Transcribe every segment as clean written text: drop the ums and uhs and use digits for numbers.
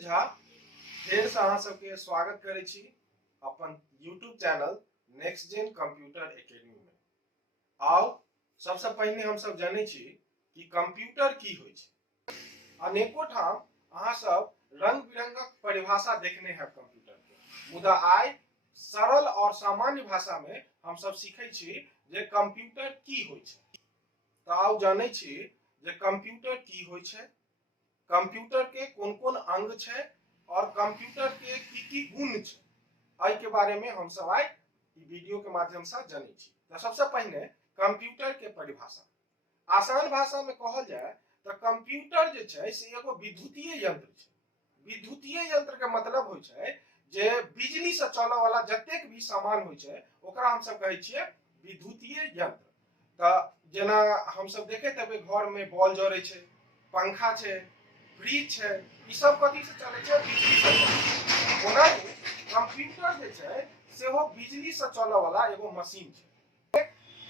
झा फेर से अहाँ सबके स्वागत करै छी अपन YouTube channel next gen computer academy में। आओ सबसे पहले हम सब जानै छी कि कंप्यूटर की होय छै। अनेको ठाम अहाँ सब रंग बिरंगक परिभाषा देखने हैं कंप्यूटर के, मुदा आइ सरल और सामान्य भाषा में हम सब सीखै छी जे कंप्यूटर की होय छै। तो आओ जानै छी जे कंप्यूटर की होय छै, कंप्यूटर के कोन कोन अंग छै और कंप्यूटर के की गुण छै, आई के बारे में हम सब आई वीडियो के माध्यम से जानै छी। तो सबसे पहले कंप्यूटर के परिभाषा आसान भाषा में कहल जाए तो कंप्यूटर जे छै से एगो विद्युतीय यंत्र छै। विद्युतीय यंत्र के मतलब होय छै जे बिजली से चले वाला जतेक भी सामान होय छै ओकरा हम सब कहै छियै विद्युतीय यंत्र। तो जेना हम सब देखैत हेबै घर में बॉल जरै छै, पंखा छै, फ्रिज छै, ई सब कथि से चलै छै? बिजली से चलै छै। ओना ही कंप्यूटर जे छै सेहो बिजली से चले वाला एगो मशीन छै।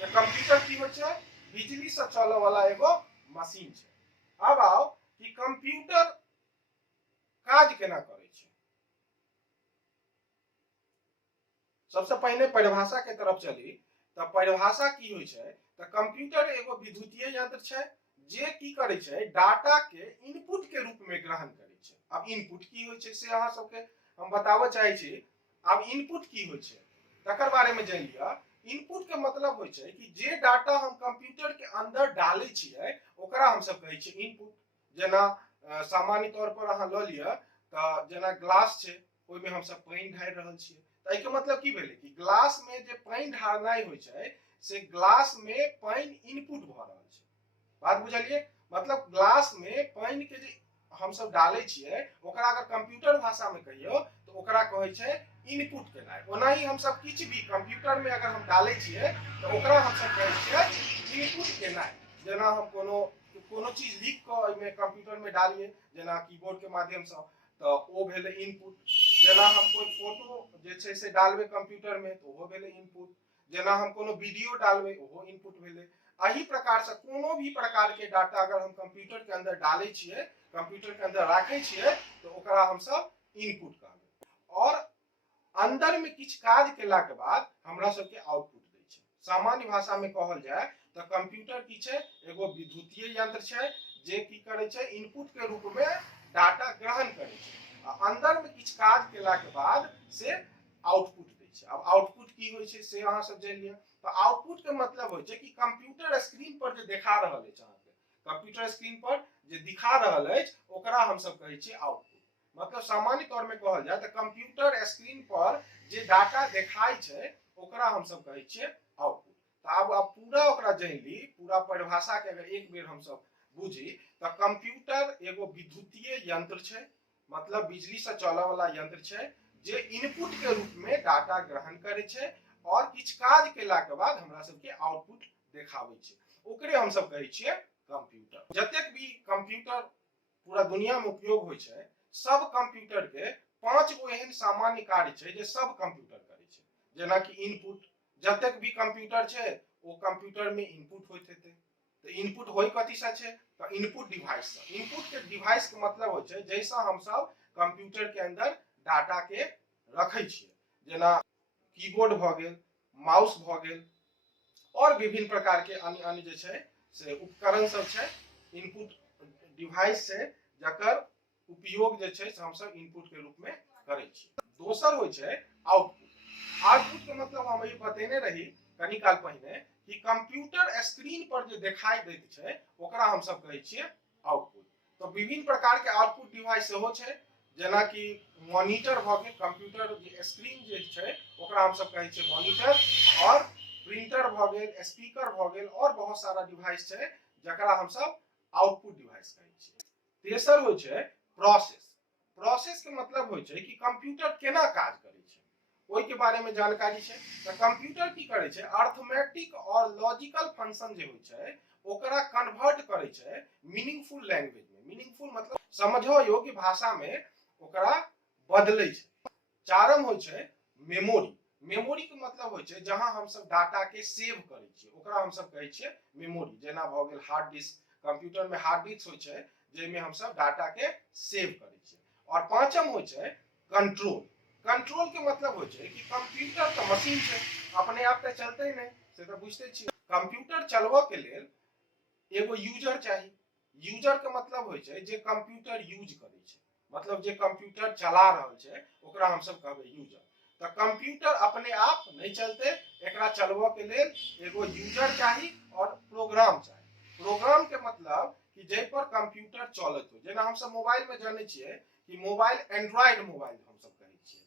तो कंप्यूटर की होय छै? बिजली से चले वाला एगो मशीन छै। अब आओ कि कंप्यूटर काज केना करै छै। सबसे पहले परिभाषा के तरफ चली तो परिभाषा की होय छै? तो कंप्यूटर एगो विद्युतीय यंत्र छै जे की करे छै डाटा के इनपुट के रूप में ग्रहण करे छै। अब इनपुट की होय छै से अहाँ सबके हम बताबे चाहे छी। अब इनपुट की होय छै तकर बारे में जान लिया। इनपुट के मतलब होय छै कि जे डाटा हम कंप्यूटर के अंदर डाले छियै ओकरा हम सब कहै छियै इनपुट। जेना सामान्य तौर पर अहाँ ल लिया तो जेना ग्लास छै, ओय में हम सब पानी ढार रहल छियै, तो एके मतलब की भेलै कि ग्लास में जे पानी ढारनाइ होय छै से ग्लास में पानी इनपुट भ रहल छै। बात बुझलिए? मतलब ग्लास में पानी के जे हम सब डाले छियै ओकरा अगर कंप्यूटर भाषा में कहियो तो ओकरा कहै छै इनपुट केनाइ। ओना ही हम सब किछ भी कंप्यूटर में अगर हम डाले छियै तो ओकरा हम सब कहै छियै इनपुट केनाइ। जेना हम कोनो चीज लिख के ओय में कंप्यूटर में डालिए जेना कीबोर्ड के माध्यम से तो ओ भेले इनपुट। जेना हम कोई फोटो जे छै से डालबे कंप्यूटर में तो ओहो भेले इनपुट। जेना हम कोनो वीडियो डालबे ओहो इनपुट भेले। अही प्रकार से कोनो भी प्रकार के डाटा अगर हम कंप्यूटर के अंदर डाले छियै, कंप्यूटर के अंदर राखे छियै तो ओकरा हम सब इनपुट कहबै। और अंदर में किछ काज केला के बाद हमरा सब के आउटपुट दै छै। सामान्य भाषा में कहल जाए तो कंप्यूटर की छै? एगो विद्युतीय यंत्र छै जे की करे छै इनपुट के रूप में डाटा ग्रहण करे छै। अंदर में किछ काज केला के बाद से आउटपुट दै छै। अब आउटपुट की होय छै से अहाँ सब जान लिया। तो आउटपुट के मतलब होय छै कि कंप्यूटर स्क्रीन पर जे देखा रहल अछि, अहाँ के कंप्यूटर स्क्रीन पर जे दिखा रहल अछि ओकरा हम सब कहै छियै आउटपुट। मतलब सामान्य तौर में कहल जाए तो कंप्यूटर स्क्रीन पर जे डाटा देखाई छै ओकरा हम सब कहै छियै आउटपुट। तो अब पूरा ओकरा जान ली, पूरा परिभाषा के अगर एक बेर हम सब बुझी तो कंप्यूटर एगो विद्युतीय यंत्र छै, मतलब बिजली से चले वाला यंत्र छै जे इनपुट के रूप में डाटा ग्रहण करे छै और किछ काज केला के बाद हमरा सब के आउटपुट देखाबै छै, ओकरे हम सब कहै छियै कंप्यूटर। जतेक भी कंप्यूटर पूरा दुनिया में उपयोग होय छै सब कंप्यूटर के 5 गो एहन सामान्य कार्य छै जे सब कंप्यूटर करे छै। जेना कि इनपुट, जतेक भी कंप्यूटर छै वो कंप्यूटर में इनपुट होइत हेतै। तो इनपुट होय कथि से छै? तो इनपुट डिवाइस से। इनपुट के डिवाइस के मतलब होय छै जैसा हम सब कंप्यूटर के अंदर डाटा के रखै छियै। जेना कीबोर्ड भ गेल, माउस भ गेल और विभिन्न प्रकार के अन्य जे छै से उपकरण सब छै इनपुट डिवाइस छै जकर उपयोग जे छै से हम सब इनपुट के रूप में करै छी। दोसर होय छै आउटपुट। आउटपुट के मतलब हम ई बतेने रही कनी काल पहिने कि कंप्यूटर स्क्रीन पर जे दिखाई दैत छै ओकरा हम सब कहै छियै आउटपुट। तो विभिन्न प्रकार के आउटपुट डिवाइस सेहो छै। जेना कि मॉनिटर भ गेल, कंप्यूटर जे स्क्रीन जे छै ओकरा हम सब कहै छियै मॉनिटर। और प्रिंटर भ गेल, स्पीकर भ गेल और बहुत सारा डिवाइस छै जकरा हम सब आउटपुट डिवाइस कहै छियै। तेसर होय छै प्रोसेस। प्रोसेस के मतलब होय छै कि कंप्यूटर केना काज करे छै ओय के बारे में जानकारी छै। तो कंप्यूटर की करे छै? अरिथमेटिक और लॉजिकल फंक्शन जे होय छै ओकरा कन्वर्ट करे छै मीनिंगफुल लैंग्वेज में। मीनिंगफुल मतलब समझो योग्य भाषा में ओकरा बदलै छै। चारम होय छै मेमोरी। मेमोरी के मतलब होय छै जहां हम सब डाटा के सेव करै छियै ओकरा हम सब कहै छियै मेमोरी। जेना भ गेल हार्ड डिस्क, कंप्यूटर में हार्ड डिस्क होय छै जे में हम सब डाटा के सेव करै छियै। और पांचम हो छै कंट्रोल। कंट्रोल के मतलब हो छै कि कंप्यूटर तो मशीन छै, अपने आप तो चलते नहीं, से तो बुझते छी। कंप्यूटर चलबो के लेल एगो यूजर चाहिए। यूजर के मतलब हो छै जे कंप्यूटर यूज करे छै, मतलब जे कंप्यूटर चला रहल छै ओकरा हम सब कहबै यूजर। तो कंप्यूटर अपने आप नहीं चलते, एकरा चलबो के लेल एगो यूजर चाहिए और प्रोग्राम चाहिए। प्रोग्राम के मतलब कि जे पर कंप्यूटर चलत हो, जेना हम सब मोबाइल में जाने छिए कि मोबाइल एंड्रॉइड मोबाइल हम सब कहै छिए।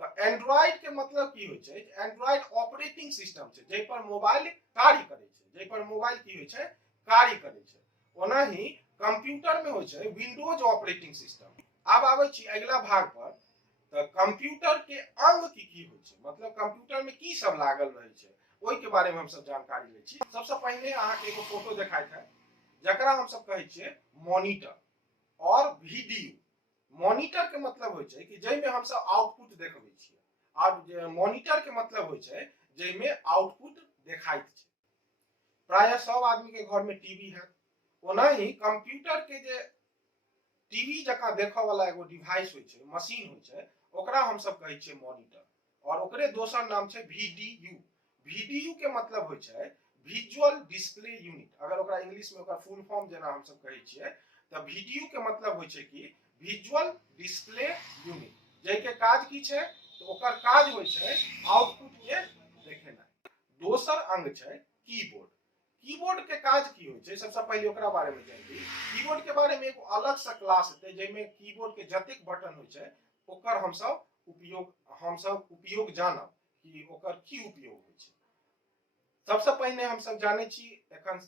तो एंड्रॉइड के मतलब की होय छै, एंड्रॉइड ऑपरेटिंग सिस्टम छै जे पर मोबाइल कार्य करे छै, जे पर मोबाइल की होय छै कार्य करे छै। ओना ही कंप्यूटर में होय छै विंडोज ऑपरेटिंग सिस्टम। अब आबै छी अगला भाग पर। तो कंप्यूटर के अंग की होय छै, मतलब कंप्यूटर में की सब लागल रहे छै ओई के बारे में हम सब जानकारी ले छी। सबसे पहले अहाँ के एगो फोटो देखाइत है जकरा हम सब कहै छिए मॉनिटर और वीडीयू। मॉनिटर के मतलब होय छै कि जै में हम सब आउटपुट देखबै छिए, और मॉनिटर के मतलब होय छै जै में आउटपुट देखाइत छै। प्राय सब आदमी के घर में टीवी है। ओना ही कंप्यूटर के जे टीवी जका देखा वाला एगो डिवाइस होय छै, मशीन होय छै, ओकरा हम सब कहै छिए मॉनिटर, और ओकरे दोसर नाम छै वीडीयू। वीडीयू के मतलब होय छै विजुअल डिस्प्ले यूनिट। अगर ओकरा इंग्लिश में ओकर फुल फॉर्म जेना हम सब कहै छिए त वीडीयू के मतलब होय छै कि विजुअल डिस्प्ले यूनिट, जे के काज की छै, तो ओकर काज होय छै आउटपुट के देखेनाइ। दोसर अंग छै कीबोर्ड। कीबोर्ड के काज की होय छै, सबसे पहले ओकरा बारे में जानि ली। कीबोर्ड के बारे में एगो अलग से क्लास हेतै जै में कीबोर्ड के जतेक बटन होय छै ओकर हम सब उपयोग जानब कि ओकर की उपयोग होय छै। सबसे पहले हम सब जाने छी एखन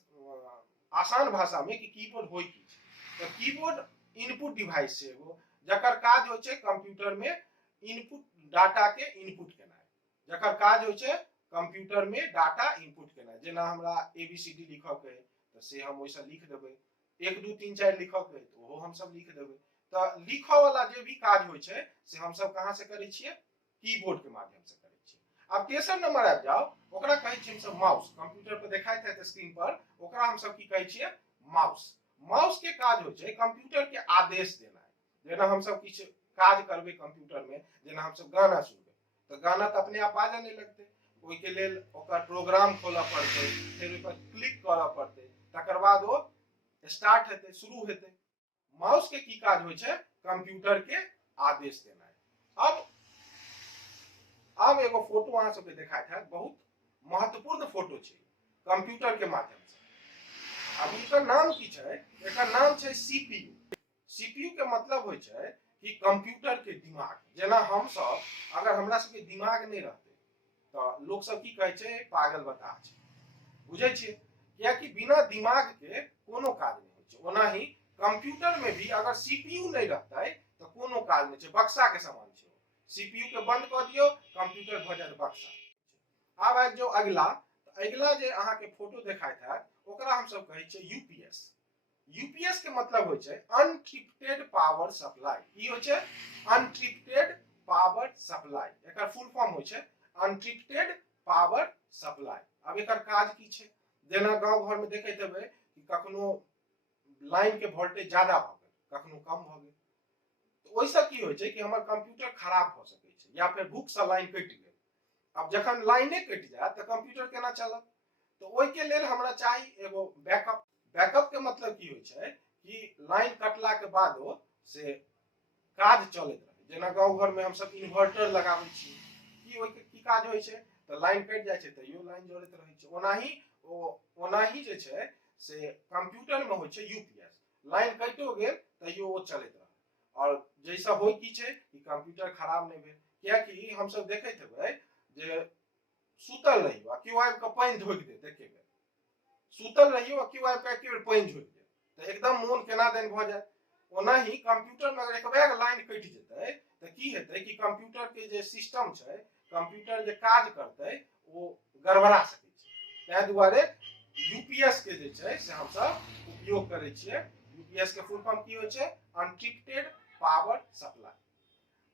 आसान भाषा में कि कीबोर्ड होय की छै। तो कीबोर्ड इनपुट डिवाइस छै एगो, जकर काज होय छै कंप्यूटर में इनपुट डाटा के इनपुट केनाइ। जकर काज होय छै कंप्यूटर में डाटा इनपुट केनाइ। जेना हमरा एबीसीडी लिखऽ के तो से हम ओइसे लिख देबै, 1 2 3 4 लिखऽ के तो ओहो हम सब लिख देबै। तो लिखऽ वाला जे भी काज होय छै से हम सब कहां से करै छिए, कीबोर्ड के माध्यम से करै छिए। अब तेसर नंबर आ जाओ, ओकरा कहै छिए हम सब माउस। कंप्यूटर पर देखाइत है स्क्रीन पर, ओकरा हम सब की कहै छिए माउस। माउस के काज होय छै कंप्यूटर के आदेश देनाइ। जेना हम सब किछ काज करबै कंप्यूटर में, जेना हम सब गाना सुनबै तो गाना तो अपने आप बाजे नहीं लगतै, ओइ के लेल ओकर प्रोग्राम खोलऽ पड़तै, फिर ओइ पर क्लिक करऽ पड़तै, तकर बाद ओ स्टार्ट हेतै, शुरू हेतै। माउस के की काज होय छै, कंप्यूटर के आदेश देनाइ। अब एगो फोटो अहाँ सबके देखाइत है, बहुत महत्वपूर्ण फोटो छै कंप्यूटर के माध्यम से। अब एकर नाम की छै, एकर नाम छै सीपीयू। सीपीयू के मतलब होय छै कि कंप्यूटर के दिमाग। जेना हम सब, अगर हमरा सबके दिमाग नहीं रहतै तो लोग सब की कहै छै पागल बताह छै, बुझै छियै, कियाकि बिना दिमाग के कोनो काज नहीं होय छै। ओना ही कंप्यूटर में भी अगर सीपीयू नहीं रहतै तो कोनो काज नहीं छै, बक्सा के समान छै। सीपीयू के बंद कर दियो, कंप्यूटर भ जायत बक्सा। अब आबि जाओ अगला। अगला जे अहाँ के फोटो देखाइत है ओकरा हम सब कहै छै यूपीएस। यूपीएस के मतलब होय छै अनट्रिप्टेड पावर सप्लाई। की होय छै, अनट्रिप्टेड पावर सप्लाई। एकर फुल फॉर्म होय छै अनट्रिप्टेड पावर सप्लाई। अब एकर काज की छै, जेना गांव घर में देखैत हेबै कि कखनो लाइन के वोल्टेज ज्यादा भ गेल, कखनो कम भ गेल, तो ओइसे की होय छै कि हमर कंप्यूटर खराब भ सकै छै, या फिर भूख से लाइन कटि गेल। अब जखन लाइने कटि जायत तो कंप्यूटर केना चलत। तो ओइ के लेल हमरा चाही एगो बैकअप। बैकअप के मतलब की होय छै कि लाइन कटला के बादो से काज चलैत रहे। जेना गांव घर में हम सब इन्वर्टर लगाबै छी, की ओइ के की काज होय छै, तो लाइन कटि जाय छै तैयो लाइन जड़ैत रहे छै। ओनाही जे छै से कंप्यूटर में होय छै यूपीएस। लाइन कटियो गेल तैयो ओ चलैत रहे, और जैसा होय की छै कि कंप्यूटर खराब नहीं भेल। कियाकि हम सब देखैत हेबै जे सुतल रहियो आ केओ आबि के पानि ढोकि देत एके बेर। सुतल रहियो आ केओ आबि के एके बेर पानि ढोकि देत तो एकदम मोन केना दिन भ जाय। ओना ही कंप्यूटर में अगर एक बेर लाइन कटि जेतै तो की हेतै कि कंप्यूटर के जे सिस्टम छै, कंप्यूटर जे काज करतै ओ गड़बड़ा सकै छै। ताहि दुआरे यूपीएस के जे छै से हम सब उपयोग करै छियै। यूपीएस के फुल फॉर्म की होय छै, अनट्रिप्टेड पावर सप्लाई।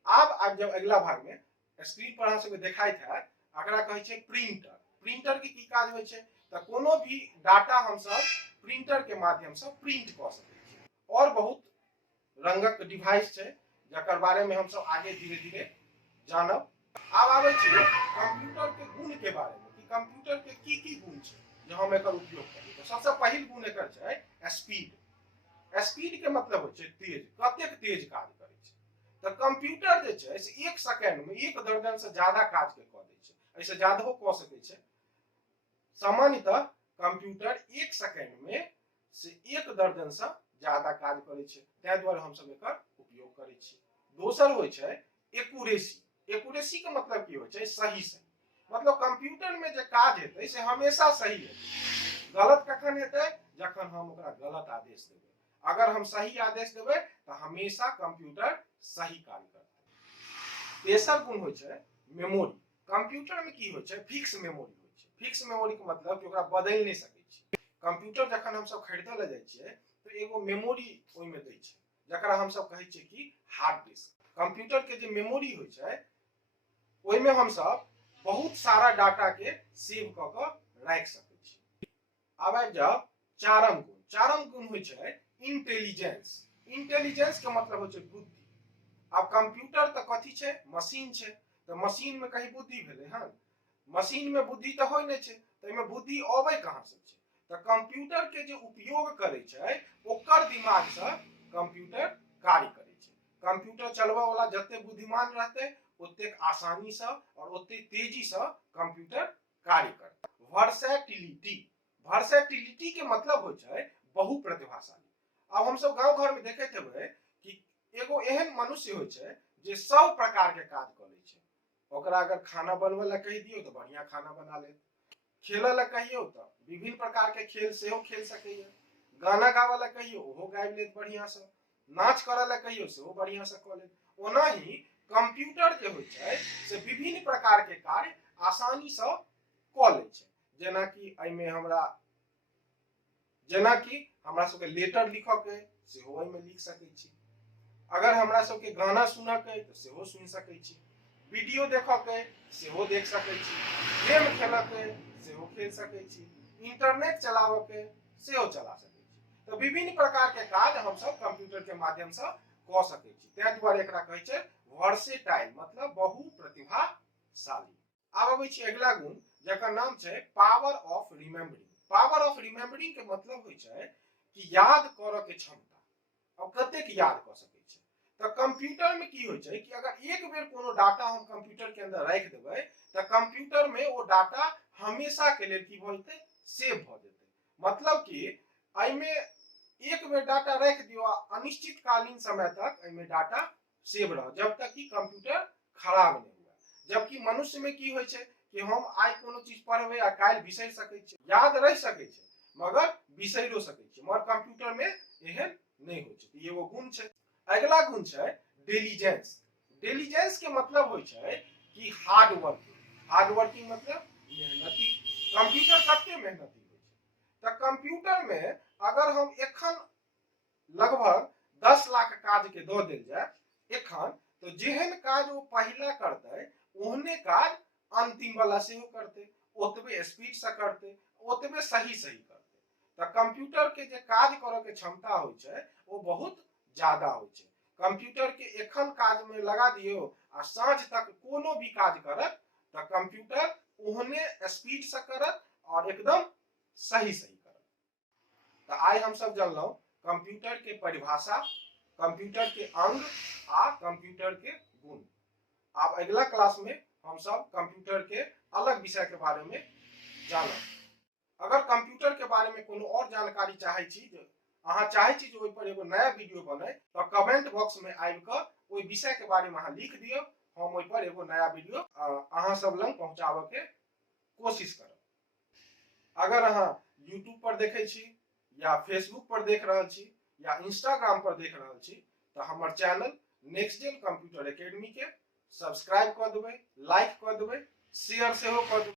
आब जब अगला भाग में स्क्रीन पर अहाँ सबके देखाइत है, एकरा कहै छै प्रिंटर। प्रिंटर के की काज होय छै, तो कोनो भी डाटा हम सब प्रिंटर के माध्यम से प्रिंट क सकै छियै। और बहुत रंगक डिवाइस छै जकर बारे में हम सब आगे धीरे धीरे जानब। आब आबै छी कंप्यूटर के गुण के बारे में कि कंप्यूटर के की गुण छै जे हम एकर उपयोग करी। तो सबसे पहिल गुण एकर छै स्पीड। स्पीड के मतलब होइ छै तेज, कतेक तेज काज करै छै। तो कंप्यूटर जे छै से 1 सेकंड में 1 दर्जन से ज्यादा काज के क दै छै, ऐसे ज्यादा क सकै छै। सामान्यतः कंप्यूटर 1 सेकंड में से 1 दर्जन से ज्यादा काज करै छै, तै दुआरे हम सब एकर उपयोग करै छी। दोसर होइ छै एक्यूरेसी। एक्यूरेसी के मतलब की होइ छै सही सही, मतलब कंप्यूटर में जे काज हेतै से हमेशा सही हेतै। गलत कखन हेतै जखन हम ओकरा गलत आदेश देबै। अगर हम सही आदेश देबै तो हमेशा कंप्यूटर सही कार्य करतै। तेसर गुण होइ छै मेमोरी। कंप्यूटर में की होइ छै फिक्स मेमोरी होइ छै। फिक्स मेमोरी के मतलब कि ओकरा बदल नहीं सकै छी। कंप्यूटर जखन हम सब खरीदे ले जाइ छियै तो एगो मेमोरी ओइ में दै छै जकरा हम सब कहै छियै कि हार्ड डिस्क। कंप्यूटर के जे मेमोरी होइ छै ओइ में हम सब बहुत सारा डाटा के सेव क के राख सकै छी। आब आबि जाओ चारम गुण। चारम गुण होइ छै इंटेलिजेंस। इंटेलिजेंस के मतलब होइ छै बुद्धि। अब कंप्यूटर तो कथी छै मशीन छै, तो मशीन में कहीं बुद्धि भेलै हन? मशीन में बुद्धि तो होय नहीं छै, तो एमे बुद्धि अबै कहां से छै? तो कंप्यूटर के जे उपयोग करे छै ओकर दिमाग से कंप्यूटर कार्य करे छै। कंप्यूटर चलबा वाला जते बुद्धिमान रहते ओतेक आसानी से और ओते तेजी से कंप्यूटर कार्य करते। वर्सेटिलिटी। वर्सेटिलिटी के मतलब होइ छै बहुप्रतिभाशाली। अब हम सब गांव घर में देखैत हेबै कि एगो एहन मनुष्य होइ छै जे सब प्रकार के काज क लै छै। ओकरा अगर खाना बनबै ला कहि दियौ तो बढ़िया खाना बना लेत, खेले ला कहियो तो विभिन्न प्रकार के खेल सेहो खेल सकैया, गाना गावे ला कहियो ओहो गाबि लेत बढ़िया से, नाच करे ला कहियो सेहो बढ़िया से क लेत। ओनाही कंप्यूटर जे होइ छै से विभिन्न प्रकार के कार्य आसानी से क लै छै। जेना कि हमरा सबके लेटर लिख के सेहो ओइ में लिख सकै छी। अगर हमरा सबके गाना सुनऽ के तो सेहो सुन सकै छी, वीडियो देखऽ के सेहो देख सकै छी, गेम खेलऽ के सेहो खेल सकै छी, इंटरनेट चलावऽ के सेहो चला सकै छी। तो विभिन्न प्रकार के काज हम सब कंप्यूटर के माध्यम से क सकै छी। तै दुआरे एकरा कहै छै वर्सेटाइल, मतलब बहुप्रतिभाशाली। आब अबै छी अगला गुण जकर नाम छै power of remembering. Power of remembering के मतलब होइ छै कि याद करऽ के क्षमता। अब कतेक याद क सकै छै? तो कंप्यूटर में की होइ छै कि अगर एक बेर कोनो डाटा हम कंप्यूटर के अंदर राख देबै तो कंप्यूटर में वो डाटा हमेशा के लिए की भ जेतै सेव भ जेतै। मतलब कि अइ में एक बेर डाटा राख दियौ अनिश्चित कालीन समय तक अइ में डाटा सेव रह जब तक कि कंप्यूटर खराब नहीं हुआ। जबकि मनुष्य में की होइ छै कि हम आइ कोनो चीज पढ़बै आ काल्हि बिसरि सकै छी, याद रहि सकै छै मगर बिसैरो सकै छी, मगर कंप्यूटर में एहन नहीं होइ छै। ई एगो गुण छै। अगला गुण छै डिलीजेंस। डिलीजेंस के मतलब होइ छै कि हार्ड वर्किंग। हार्ड वर्किंग मतलब मेहनती। कंप्यूटर कते मेहनती होइ छै? तो कंप्यूटर में अगर हम एखन लगभग 10 लाख काज के दऽ देल जाय एखन, तो जेहन काज वो पहिला करतै ओहने काज अंतिम वाला सेहो करतै, ओतबे स्पीड से करतै, ओतबे सही सही करतै। तो कंप्यूटर के जे काज करऽ के क्षमता होइ छै वो बहुत ज्यादा होइ छै। कंप्यूटर के एखन काज में लगा दियौ आ साँझ तक कोनो भी काज करत तो कंप्यूटर ओहने स्पीड से करत और एकदम सही सही करत। तो आइ हम सब जानलहुं कंप्यूटर के परिभाषा, कंप्यूटर के अंग आ कंप्यूटर के गुण। अब अगला क्लास में हम सब कंप्यूटर के अलग विषय के बारे में जानब। अगर कंप्यूटर के बारे में कोनो और जानकारी चाहै छी, अहाँ चाहै छी जे ओइ पर एगो नया वीडियो बने, तो कमेंट बॉक्स में आबि के ओइ विषय के बारे में अहाँ लिख दियौ, हम ओइ पर एगो नया वीडियो अहाँ सब लंग पहुंचाबे के कोशिश करब। अगर अहाँ यूट्यूब पर देखै छी या फेसबुक पर देख रहल छी या इंस्टाग्राम पर देख रहल छी तो हमर channel next gen computer academy के सब्सक्राइब कर देबै, लाइक कर देबै, शेयर सेहो कर देबै।